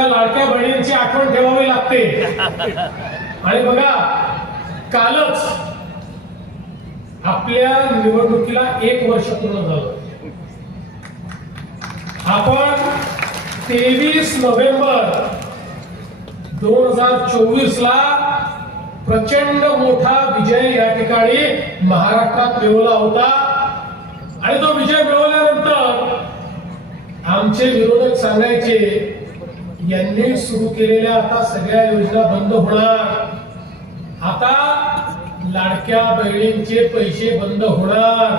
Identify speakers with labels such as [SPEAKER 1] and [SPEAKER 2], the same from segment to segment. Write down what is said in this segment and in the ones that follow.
[SPEAKER 1] पहिल्यांदा लाडक्या बहिणींची आठवण ठेवावी लागते. आणि बघा कालच आपल्या निवडणुकीला एक वर्ष पूर्ण झालं. आपण तेवीस नोव्हेंबर दोन हजार चोवीस ला प्रचंड मोठा विजय या ठिकाणी महाराष्ट्रात मिळवला होता. आणि तो विजय मिळवल्यानंतर आमचे विरोधक सांगायचे यांनी सुरू केलेल्या आता सगळ्या योजना बंद होणार. आता लाडक्या बहिणींचे पैसे बंद होणार.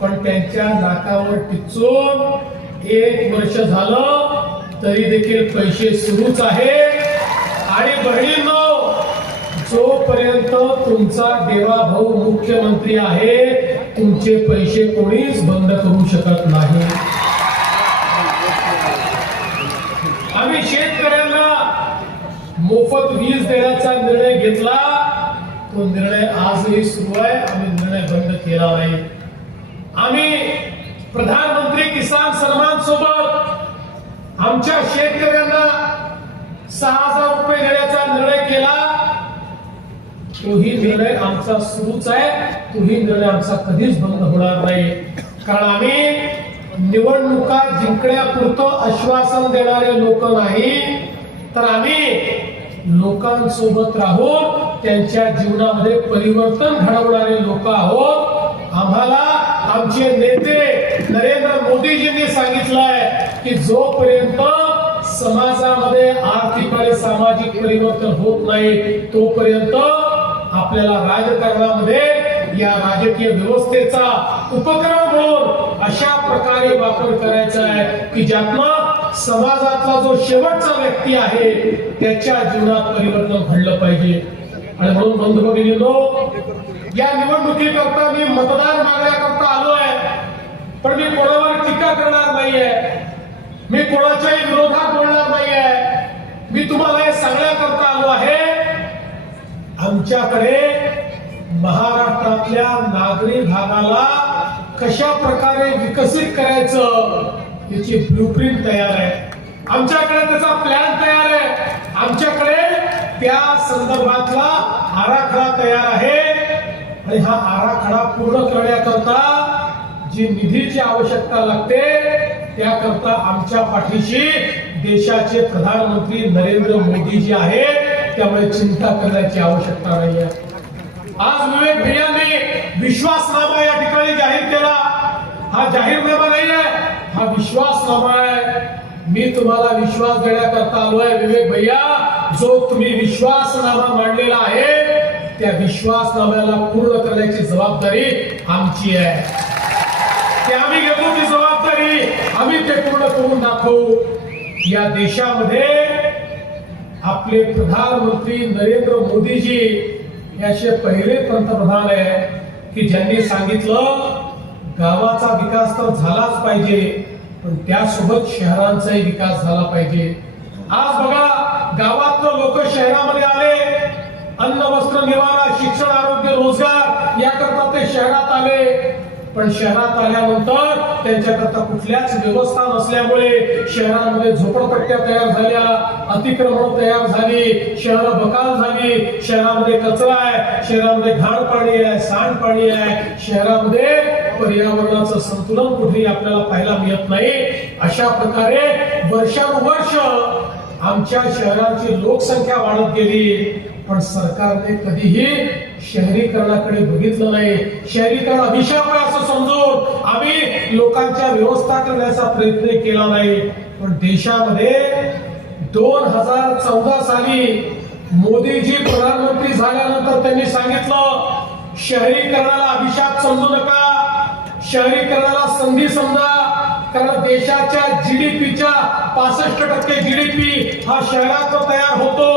[SPEAKER 1] पण त्यांच्या नाकावर टिचून एक वर्ष झालं तरी देखील पैसे सुरूच आहे आणि बहिणींनो जोपर्यंत तुमचा देवा भाऊ मुख्यमंत्री आहे तुमचे पैसे कोणीच बंद करू शकत नाही आम्ही शेतकऱ्यांना मोफत वीज देण्याचा निर्णय घेतला. तो निर्णय आजही सुरू आहे. आम्ही निर्णय बंद केला नाही. आम्ही प्रधानमंत्री किसान सन्मान सोबत आमच्या शेतकऱ्यांना सहा हजार रुपये देण्याचा निर्णय केला. तोही निर्णय आमचा सुरूच आहे. तोही निर्णय आमचा कधीच बंद होणार नाही. कारण आम्ही निवडणुका जिंकण्यापुरतं आश्वासन देणारे लोक नाही. तर आम्ही लोकांसोबत राहून त्यांच्या जीवनामध्ये परिवर्तन घडवणारे लोक आहोत. आम्हाला आमचे नेते नरेंद्र मोदीजींनी सांगितलंय की जोपर्यंत समाजामध्ये आर्थिक आणि सामाजिक परिवर्तन होत नाही तोपर्यंत आपल्याला राजकारणामध्ये या राजकीय व्यवस्थेचा उपक्रम म्हणून अशा प्रकारे वापर करायचा आहे की ज्यातनं समाजातला जो शेवटचा व्यक्ती आहे त्याच्या जीवनात परिवर्तन घडलं पाहिजे. आणि म्हणून बंधू भगिनींनो या निवडणुकीकरता मी मतदान मागण्याकरता आलो आहे पण मी कोणावर टीका करणार नाहीये. मी कोणाच्याही विरोधात बोलणार नाहीये. मी तुम्हाला हे सांगण्याकरता आलो आहे. आमच्याकडे महाराष्ट्रातल्या नागरी भागाला कशा प्रकारे विकसित करायचं याची ब्लूप्रिंट तयार आहे. आमच्याकडे त्याचा प्लॅन तयार आहे. आमच्याकडे त्या संदर्भातला आराखडा तयार आहे. आणि हा आराखडा पूर्ण करण्याकरता जी निधीची आवश्यकता लागते त्याकरता आमच्या पाठीशी देशाचे प्रधानमंत्री नरेंद्र मोदी जी आहेत. त्यामुळे चिंता करण्याची आवश्यकता नाही आहे आज विवेक भैयांनी विश्वासनामा या ठिकाणी जाहीर केला. हा जाहीरनामा नाही आहे हा विश्वासनामा आहे. मी तुम्हाला विश्वास देण्याकरता आलोय विवेक भैया जो तुम्ही विश्वासनामा मांडलेला आहे त्या विश्वासनाम्याला पूर्ण करण्याची जबाबदारी आमची आहे. ते आम्ही घेतो ती जबाबदारी. आम्ही ते पूर्ण करून दाखवू. या देशामध्ये आपले प्रधानमंत्री नरेंद्र मोदीजी हे असे पहिले पंतप्रधान आहे की ज्यांनी सांगितलं गावाचा विकास तर झालाच पाहिजे पण त्यासोबत शहरांचाही विकास झाला पाहिजे. आज बघा गावातलं लोक शहरामध्ये आले. अन्न वस्त्र निवारा शिक्षण आरोग्य रोजगार याकरता ते शहरात आले. पण शहरात आल्यानंतर त्यांच्याकरता कुठल्याच व्यवस्था नसल्यामुळे शहरामध्ये झोपडपट्ट्या तयार झाल्या अतिक्रमण तयार झाली शहर बकाल झाली. शहरामध्ये कचरा आहे शहरामध्ये घाण पाणी आहे सांडपाणी आहे शहरामध्ये पर्यावरणाचं संतुलन कुठेही आपल्याला पाहायला मिळत नाही. अशा प्रकारे वर्षानुवर्ष आमच्या शहराची लोकसंख्या वाढत गेली. पण सरकारने कधीही शहरीकरणाकडे बघितलं नाही. शहरीकरण अभिशाप आहे असं समजून आम्ही लोकांच्या व्यवस्था करण्याचा प्रयत्न केला नाही. पण देशामध्ये दोन हजार चौदा साली मोदीजी प्रधानमंत्री झाल्यानंतर त्यांनी सांगितलं शहरीकरणाला अभिशाप समजू नका. शहरीकरणाला संधी समजा कारण देशाच्या जीडीपीच्या पासष्ट टक्के जीडीपी हा शहरात तयार होतो.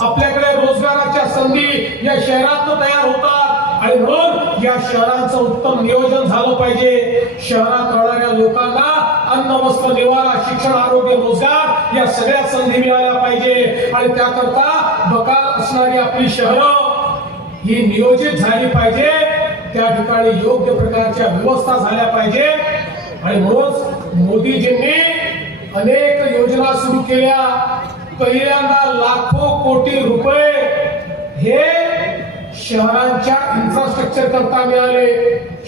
[SPEAKER 1] आपल्याकडे रोजगाराच्या संधी या शहरात तयार होतात. आणि म्हणून या शहरांचं उत्तम नियोजन झालं पाहिजे. शहरात राहणाऱ्या लोकांना अन्न वस्त्र निवारा शिक्षण आरोग्य रोजगार या सगळ्या संधी मिळाल्या पाहिजे. आणि त्याकरता बकाल असणारी आपली शहरं ही नियोजित झाली पाहिजे. त्या ठिकाणी योग्य प्रकारच्या व्यवस्था झाल्या पाहिजे. आणि म्हणूनच मोदीजींनी अनेक योजना सुरू केल्या. पहिल्यांदा लाखो कोटी रुपये हे शहरांच्या इन्फ्रास्ट्रक्चर करता मिळाले.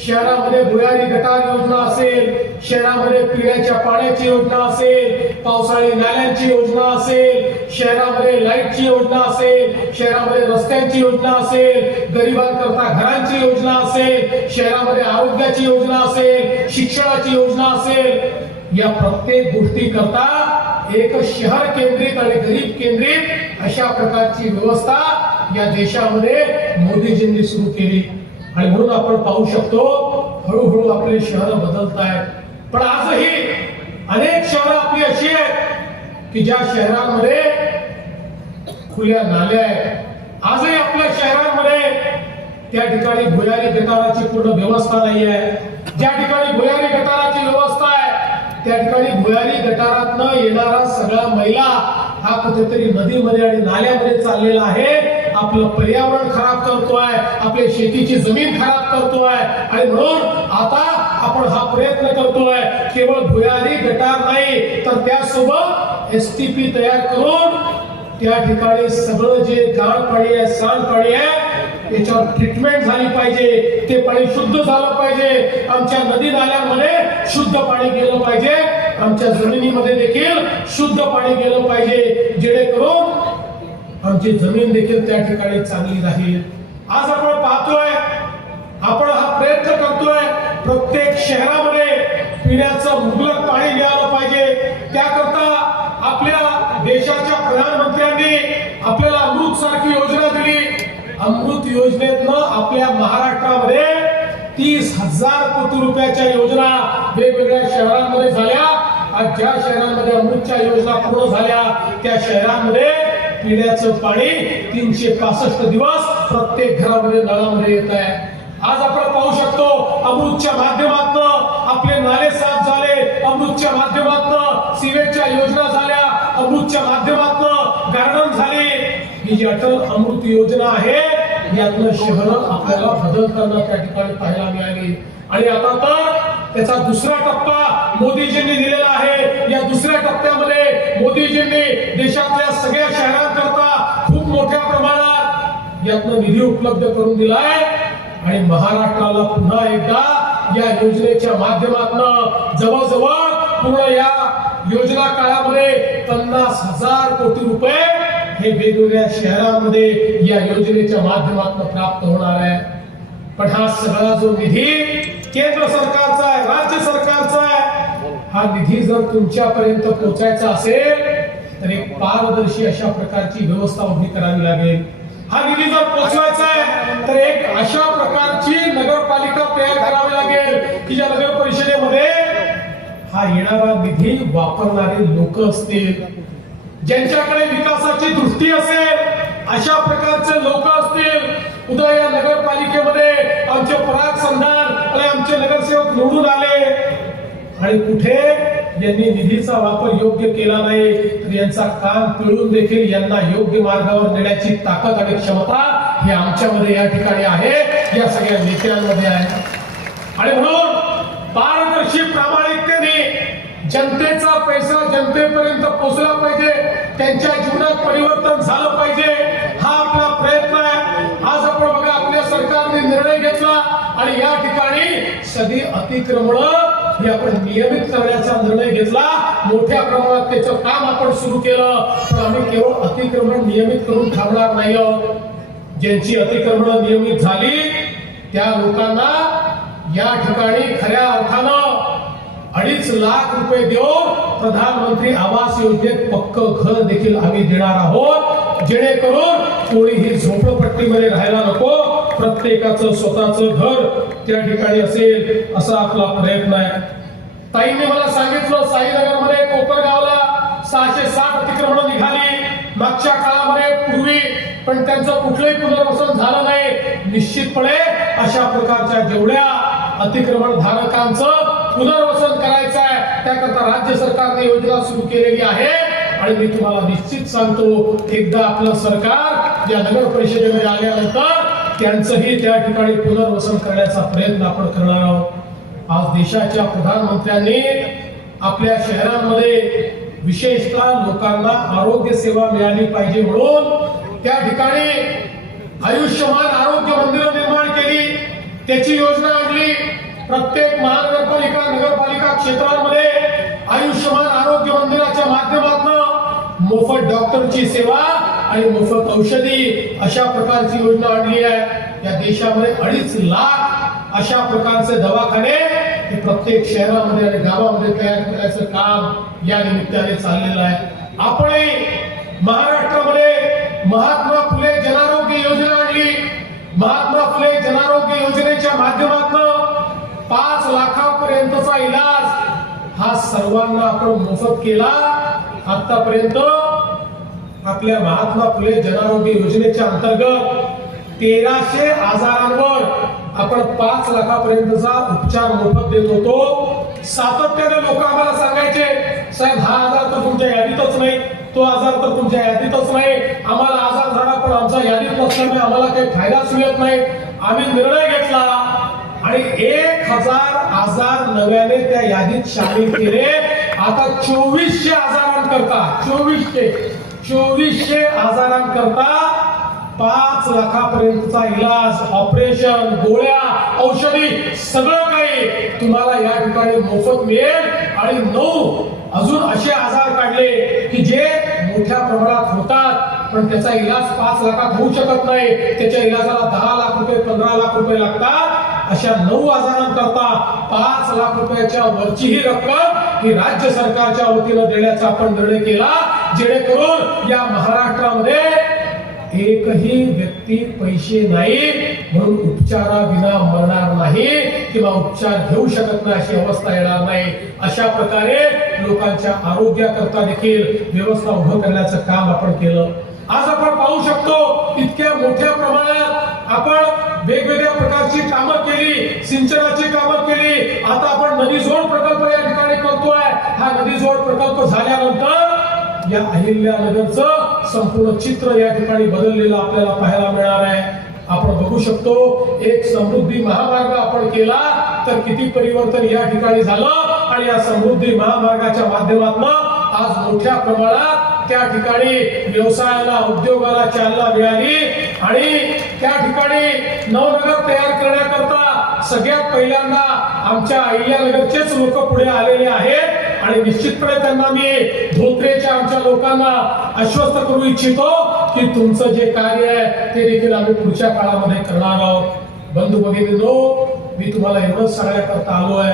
[SPEAKER 1] शहरामध्ये भुयारी गटार योजना असेल शहरामध्ये पिण्याच्या पाण्याची योजना असेल पावसाळी नाल्यांची योजना असेल शहरामध्ये लाईटची योजना असेल शहरामध्ये रस्त्यांची योजना असेल गरिबांकरता घरांची योजना असेल शहरामध्ये आरोग्याची योजना असेल शिक्षणाची योजना असेल. या प्रत्येक गोष्टी करता एक शहर केंद्रित आणि गरीब केंद्रित अशा प्रकारची व्यवस्था या देशामध्ये मोदीजींनी सुरू केली. आणि म्हणून आपण पाहू शकतो हळूहळू आपले शहर बदलत आहेत पण आजही अनेक शहरं आपली अशी आहेत की ज्या शहरांमध्ये खुल्या नाल्या आहेत. आजही आपल्या शहरांमध्ये त्या ठिकाणी भुयारी गटाराची पूर्ण व्यवस्था नाही आहे ज्या ठिकाणी भुयारी गटाराची व्यवस्था आहे त्या ठिकाणी भुयारी गटारातनं येणारा सगळा मैला हा कुठेतरी नदीमध्ये आणि नाल्यामध्ये चाललेला आहे. आपलं पर्यावरण खराब करतोय आपल्या शेतीची जमीन खराब करतोय. आणि म्हणून आता आपण हा प्रयत्न करतोय केवळ भुयारी गटार नाही तर त्यासोबत एस टी पी तयार करून त्या ठिकाणी सगळं जे गाळ पाणी आहे सांडपाणी आहे याच्यावर ट्रीटमेंट झाली पाहिजे. ते पाणी शुद्ध झालं पाहिजे. आमच्या नदी नाल्यांमध्ये शुद्ध पाणी गेलं पाहिजे. आमच्या जमिनीमध्ये देखील शुद्ध पाणी गेलं पाहिजे. जेणेकरून आमची जमीन देखील त्या ठिकाणी चांगली राहील. आज आपण पाहतोय आपण हा प्रयत्न करतोय प्रत्येक शहरामध्ये पिण्याचं मुबलक पाणी मिळालं पाहिजे. त्याकरता आपल्या देशाच्या प्रधानमंत्र्यांनी आपल्याला अमृत सारखी योजना दिली. अमृत योजनेतनं आपल्या महाराष्ट्रामध्ये तीस हजार कोटी रुपयाच्या योजना वेगवेगळ्या शहरांमध्ये झाल्या. आज ज्या शहरांमध्ये अमृतच्या योजना पूर्ण झाल्या त्या शहरांमध्ये पिण्याचं पाणी तीनशे पासष्ट दिवस प्रत्येक घरामध्ये नळामध्ये येत आहे. आज आपण पाहू शकतो अमृतच्या माध्यमातून आपले नाले साफ झाले. अमृतच्या माध्यमातून सिवेच्या योजना झाल्या. अमृतच्या माध्यमातून गार्डन झाले. ही जी अटल अमृत योजना आहे यातलं शहर आपल्याला बदलताना त्या ठिकाणी पाहायला मिळाली. आणि आता तर त्याचा दुसरा टप्पा मोदीजींनी दिलेला आहे. या दुसऱ्या टप्प्यामध्ये मोदीजींनी देशातल्या सगळ्या शहरांकरता खूप मोठ्या प्रमाणात यातनं निधी उपलब्ध करून दिलाय. आणि महाराष्ट्राला पुन्हा एकदा या योजनेच्या माध्यमातून जवळजवळ पूर्ण या योजना काळामध्ये पन्नास हजार कोटी रुपये हे वेगवेगळ्या शहरांमध्ये या योजनेच्या माध्यमातून प्राप्त होणार आहे. पण हा सगळा जो निधी केंद्र सरकारचा आहे राज्य सरकारचा आहे हा निधी जर तुमच्यापर्यंत पोहोचायचा असेल तर एक पारदर्शी अशा प्रकारची व्यवस्था उभी करावी लागेल. हा निधी जर पोहोचवायचा आहे तर एक अशा प्रकारची नगरपालिका तयार करावी लागेल की ज्या नगर परिषदेमध्ये हा येणारा निधी वापरणारे लोक असतील ज्यांच्याकडे विकासाची दृष्टी असेल अशा प्रकारचे लोक असतील. उद्या या नगरपालिकेमध्ये आमचे पराग संधान आणि आमचे नगरसेवक निवडून आले. आणि कुठे यांनी निधीचा वापर योग्य केला नाही तर यांचा काम पिळून देखील यांना योग्य मार्गावर नेण्याची ताकद आणि क्षमता हे आमच्यामध्ये या ठिकाणी आहे या सगळ्या नेत्यांमध्ये आहे. आणि म्हणून पारदर्शी प्रामाणिकतेने जनतेचा पैसा जनतेपर्यंत पोहोचला पाहिजे त्यांच्या जीवनात परिवर्तन झालं पाहिजे हा आपला प्रयत्न आहे. आज आपण बघा आपल्या सरकारने निर्णय घेतला आणि या ठिकाणी सधी अतिक्रमण ही आपण नियमित करण्याचा निर्णय घेतला. मोठ्या प्रमाणात त्याचं काम आपण सुरू केलं. पण आम्ही केवळ अतिक्रमण नियमित करून थांबणार नाही ज्यांची अतिक्रमण नियमित झाली त्या लोकांना या ठिकाणी खऱ्या अर्थानं अडीच लाख रुपये देऊन प्रधानमंत्री आवास योजनेत पक्क घर देखील आम्ही देणार आहोत. जेणेकरून कोणीही झोपडपट्टीमध्ये राहायला नको. प्रत्येकाचं स्वतःचं घर त्या ठिकाणी असेल असा आपला प्रयत्न आहे. ताईंनी मला सांगितलं साईनगरमध्ये कोपरगावला सहाशे साठ अतिक्रमण निघाली. मागच्या काळामध्ये पूर्वी पण त्यांचं कुठलंही पुनर्वसन झालं नाही. निश्चितपणे अशा प्रकारच्या जेवढ्या अतिक्रमण धारकांचं पुनर्वसन करायचं आहे त्याकरता राज्य सरकारने योजना सुरू केलेली आहे. आणि मी तुम्हाला निश्चित सांगतो एकदा आपलं सरकार या नगर परिषदेमध्ये आल्यानंतर त्यांचंही त्या ठिकाणी पुनर्वसन करण्याचा प्रयत्न आपण करणार आहोत. आज देशाच्या प्रधानमंत्र्यांनी आपल्या शहरांमध्ये विशेषतः लोकांना आरोग्य सेवा मिळाली पाहिजे म्हणून त्या ठिकाणी आयुष्यमान आरोग्य मंदिरं निर्माण केली. त्याची योजना आणली. प्रत्येक महानगरपालिका नगरपालिका क्षेत्रांमध्ये आयुष्यमान आरोग्य मंदिराच्या माध्यमातून मोफत डॉक्टरची सेवा आणि मोफत औषधी अशा प्रकारची योजना आणली आहे. या देशामध्ये अडीच लाख अशा प्रकारचे दवाखाने हे प्रत्येक शहरामध्ये आणि गावामध्ये तयार करायचं काम या निमित्ताने चाललेलं आहे. आपणही महाराष्ट्रामध्ये महात्मा फुले जनारोग्य योजना आणली. महात्मा फुले जनारोग्य योजनेच्या माध्यमातून पाच लाखापर्यंतचा इलाज हा सर्वांना आपण मोफत केला. आतापर्यंत आपल्या महात्मा फुले जनारोग्य योजनेच्या अंतर्गत तेराशे आजारांवर आपण पाच लाखापर्यंतचा उपचार मोफत देत होतो. सातत्याने लोक आम्हाला सांगायचे साहेब हा आजार तर तुमच्या यादीतच नाही. तो आजार तर तुमच्या यादीतच नाही. आम्हाला आजार झाला पण आमचा यादीत नसल्यामुळे आम्हाला काही फायदाच मिळत नाही. आम्ही निर्णय घेतला आणि एक हजार आजार नव्याने त्या यादीत सामील केले. आता चोवीसशे आजारांकरता चोवीसशे. चोवीसशे आजारांकरता पाच लाखापर्यंतचा इलाज ऑपरेशन गोळ्या औषधी सगळं काही तुम्हाला या ठिकाणी मोफत मिळेल. आणि नऊ अजून असे आजार काढले की जे मोठ्या प्रमाणात होतात पण त्याचा इलाज पाच लाखात होऊ शकत नाही. त्याच्या इलाजाला दहा लाख रुपये पंधरा लाख रुपये लागतात. अशा नऊ आजारांकरता पाच लाख रुपयाच्या वरची ही रक्कम ही राज्य सरकारच्या वतीनं देण्याचा आपण निर्णय केला. जेणेकरून या महाराष्ट्रामध्ये एकही व्यक्ती पैसे नाही म्हणून उपचाराविना मरणार नाही किंवा उपचार घेऊ शकत नाही अशी अवस्था येणार नाही. अशा प्रकारे लोकांच्या आरोग्याकरता देखील व्यवस्था उभं करण्याचं काम आपण केलं. आज आपण पाहू शकतो इतक्या मोठ्या प्रमाणात आपण वेगवेगळ्या प्रकारची कामं केली सिंचनाची कामं केली. आता आपण नदी जोड प्रकल्प या ठिकाणी करतोय. हा नदी जोड प्रकल्प झाल्यानंतर या अहिल्यानगरचं संपूर्ण चित्र या ठिकाणी बदललेलं आपल्याला पाहायला मिळणार आहे. आपण बघू शकतो एक समृद्धी महामार्ग आपण केला तर किती परिवर्तन या ठिकाणी झालं. आणि या समृद्धी महामार्गाच्या माध्यमातून आज मोठ्या प्रमाणात त्या ठिकाणी व्यवसायाला उद्योगाला चालना मिळाली आणि त्या ठिकाणी नवनगर तयार करण्याकरता सगळ्यात पहिल्यांदा आमच्या अहिल्यानगरचेच लोक पुढे आलेले आहेत आणि निश्चितपणे त्यांना मी धोत्रेच्या आमच्या लोकांना आश्वस्त करू इच्छितो की तुमचं जे कार्य आहे ते देखील आम्ही पुढच्या काळामध्ये करणार आहोत. बंधू भगिनीनो मी तुम्हाला एवढंच सांगण्याकरता आलो आहे.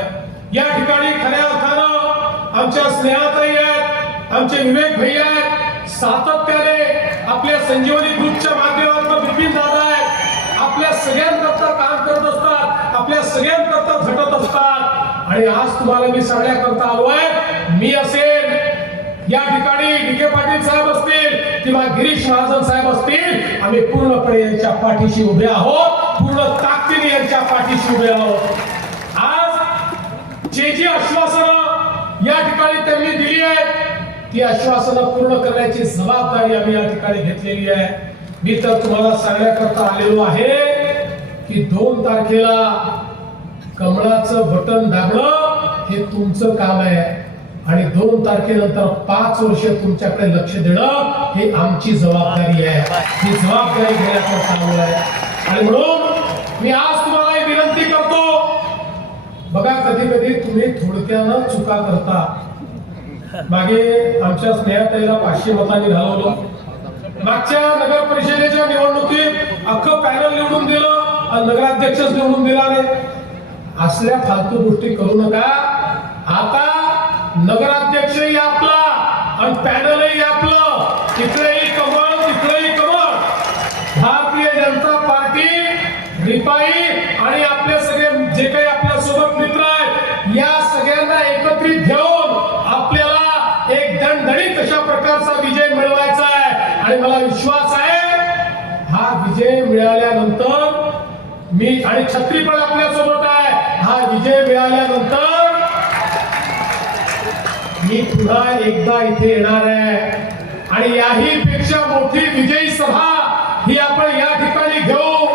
[SPEAKER 1] या ठिकाणी खऱ्या अर्थानं आमच्या स्नेहाताई आहेत आमचे विवेक भैया आहेत सातत्याने आपल्या संजीवनी ग्रुपच्या माध्यमातून बिपिन दादा आहेत. आपल्या सगळ्यांकरता काम करत असतात आपल्या सगळ्यांकरता झटत असतात. आणि आज तुम्हाला मी सांगण्याकरता आलोय मी असेल या ठिकाणी विखे पाटील साहेब असतील किंवा गिरीश महाजन साहेब असतील आम्ही पूर्णपणे यांच्या पाठीशी उभे आहोत. पूर्ण ताकदीने यांच्या पाठीशी उभे आहोत. आज जे जी आश्वासनं या ठिकाणी त्यांनी दिली आहेत ती आश्वासनं पूर्ण करण्याची जबाबदारी आम्ही या ठिकाणी घेतलेली आहे. मी तर तुम्हाला सांगण्याकरता आलेलो आहे की दोन तारखेला कमळाचं बटन दाबणं हे तुमचं काम आहे. आणि दोन तारखेनंतर पाच वर्ष तुमच्याकडे लक्ष देणं हे आमची जबाबदारी आहे. ही जबाबदारी घेण्याचं चांगलं आहे. आणि म्हणून मी आज तुम्हाला विनंती करतो. बघा कधी कधी तुम्ही थोडक्यानं चुका करता. मागे आमच्या स्नेहाताईला पाचशे मतांनी घालवलं. मागच्या नगर परिषदेच्या निवडणुकीत अख्खं पॅनल निवडून दिलं आणि नगराध्यक्षच निवडून दिला नाही. असल्या फालतू गोष्टी करू नका. आता नगराध्यक्षही आपला आणि पॅनलही आपलं. इकडेही कमळ तिकडेही कमळ. भारतीय जनता पार्टी रिपाई मिळाल्यानंतर मी आणि छत्री पण आपल्या आहे. हा विजय मिळाल्यानंतर मी पुन्हा एकदा इथे येणार आहे. आणि याही पेक्षा मोठी विजयी सभा ही आपण या ठिकाणी घेऊ.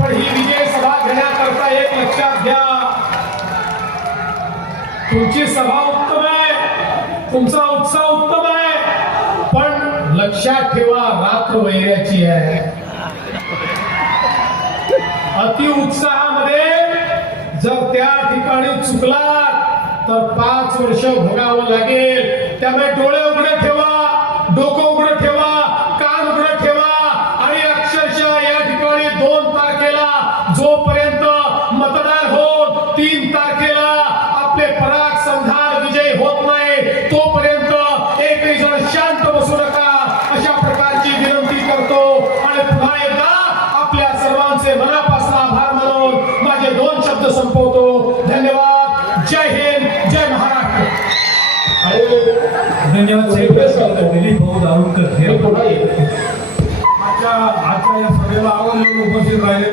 [SPEAKER 1] पण ही विजय सभा घेण्याकरता एक लक्षात घ्या. तुमची सभा उत्तम आहे. तुमचा उत्साह उत्तम आहे. पण लक्षात ठेवा रात्र वैऱ्याची आहे. अति उत्साहामध्ये जर त्या ठिकाणी चुकला तर पाच वर्ष भोगावं लागेल. त्यामुळे डोळे उघडे ठेवा डोकं उघडं ठेवा कान उघडं ठेवा. आणि अक्षरशः या ठिकाणी दोन तारखेला जोपर्यंत
[SPEAKER 2] दिलीप भाऊ दारुणकर हे आजच्या या सभेला आवडले उपस्थित राहिले.